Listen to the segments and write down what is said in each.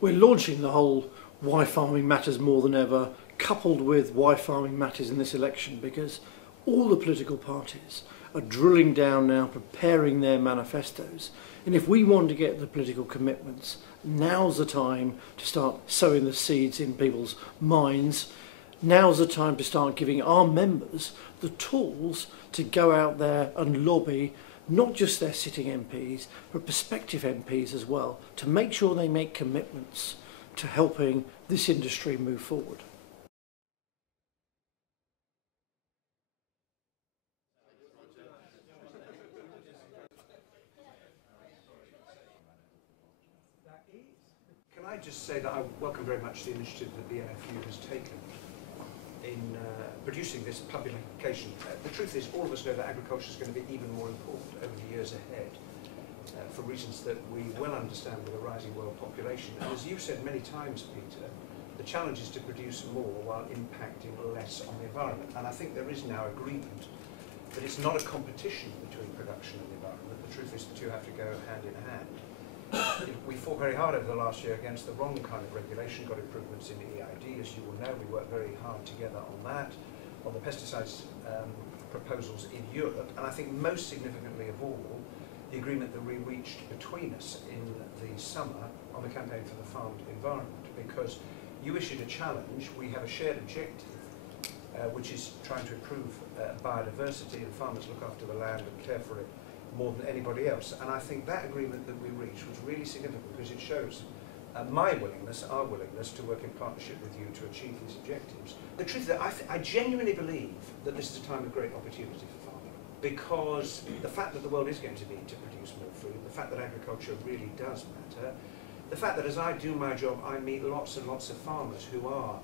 We're launching the whole why farming matters more than ever, coupled with why farming matters in this election, because all the political parties are drilling down now, preparing their manifestos. And if we want to get the political commitments, now's the time to start sowing the seeds in people's minds. Now's the time to start giving our members the tools to go out there and lobby not just their sitting MPs, but prospective MPs as well, to make sure they make commitments to helping this industry move forward. Can I just say that I welcome very much the initiative that the NFU has taken in producing this publication. The truth is, all of us know that agriculture is going to be even more important over the years ahead, for reasons that we well understand with a rising world population. And as you've said many times, Peter, the challenge is to produce more while impacting less on the environment. And I think there is now agreement that it's not a competition between production and the environment. The truth is the two have to go hand in hand. We fought very hard over the last year against the wrong kind of regulation, got improvements in EID, as you will know. We worked very hard together on that, on the pesticides proposals in Europe, and I think most significantly of all, the agreement that we reached between us in the summer on the campaign for the farmed environment, because you issued a challenge. We have a shared objective, which is trying to improve biodiversity, and farmers look after the land and care for it more than anybody else. And I think that agreement that we reached was really significant because it shows my willingness, our willingness to work in partnership with you to achieve these objectives. The truth is that I genuinely believe that this is a time of great opportunity for farming, because the fact that the world is going to need to produce more food, the fact that agriculture really does matter, the fact that as I do my job I meet lots and lots of farmers who are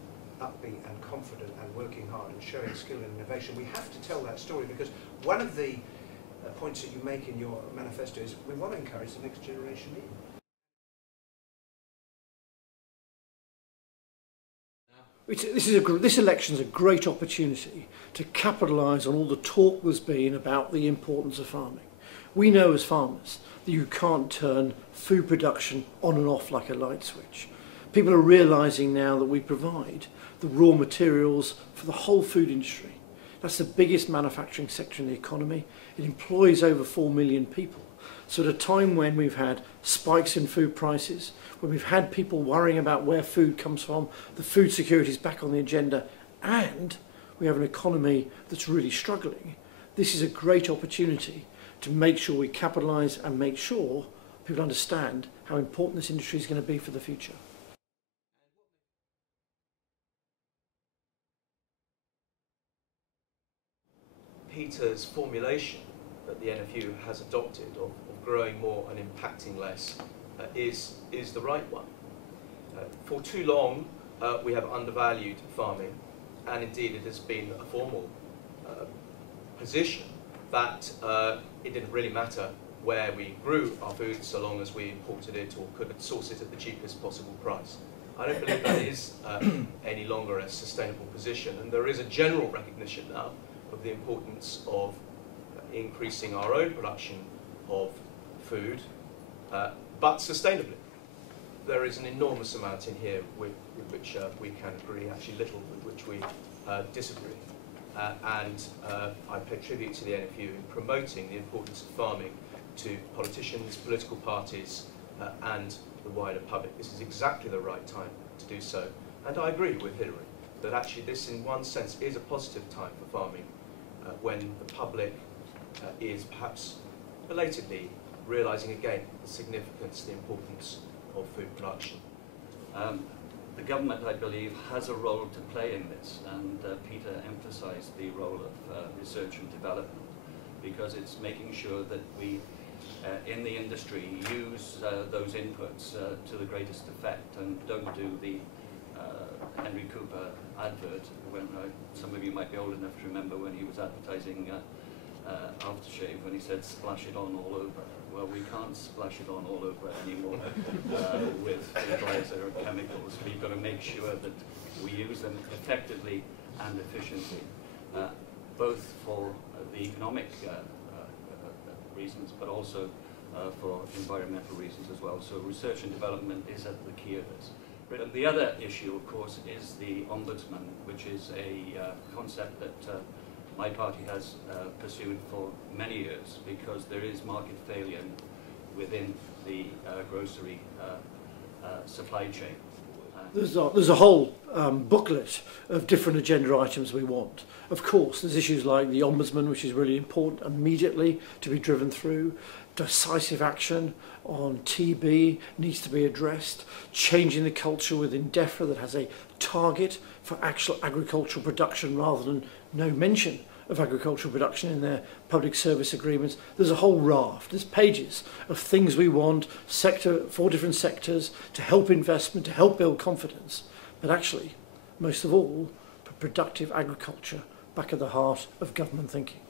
upbeat and confident and working hard and showing skill and innovation. We have to tell that story, because one of the points that you make in your manifesto is we want to encourage the next generation in. This election is a great opportunity to capitalise on all the talk there's been about the importance of farming. We know as farmers that you can't turn food production on and off like a light switch. People are realising now that we provide the raw materials for the whole food industry. That's the biggest manufacturing sector in the economy. It employs over 4 million people. So at a time when we've had spikes in food prices, when we've had people worrying about where food comes from, the food security is back on the agenda, and we have an economy that's really struggling, this is a great opportunity to make sure we capitalise and make sure people understand how important this industry is going to be for the future. Peter's formulation that the NFU has adopted of growing more and impacting less is the right one. For too long we have undervalued farming, and indeed it has been a formal position that it didn't really matter where we grew our food so long as we imported it or could source it at the cheapest possible price. I don't believe that is any longer a sustainable position, and there is a general recognition now of the importance of increasing our own production of food, but sustainably. There is an enormous amount in here with which we can agree, actually little with which we disagree. And I pay tribute to the NFU in promoting the importance of farming to politicians, political parties, and the wider public. This is exactly the right time to do so. And I agree with Hilary that actually this, in one sense, is a positive time for farming, when the public is perhaps belatedly realising again the significance, the importance of food production. The government, I believe, has a role to play in this, and Peter emphasised the role of research and development, because it's making sure that we, in the industry, use those inputs to the greatest effect, and don't do the Henry Cooper advert, when some of you might be old enough to remember when he was advertising aftershave, when he said splash it on all over. Well, we can't splash it on all over anymore with fertilizer or chemicals. We've got to make sure that we use them effectively and efficiently, both for the economic reasons, but also for environmental reasons as well. So research and development is at the key of this. But the other issue, of course, is the ombudsman, which is a concept that my party has pursued for many years, because there is market failure within the grocery supply chain. There's a whole booklet of different agenda items we want. Of course, there's issues like the Ombudsman, which is really important immediately to be driven through. Decisive action on TB needs to be addressed. Changing the culture within Defra that has a target for actual agricultural production rather than no mention of agricultural production in their public service agreements. There's a whole raft, there's pages of things we want, for different sectors, to help investment, to help build confidence. But actually, most of all, productive agriculture back at the heart of government thinking.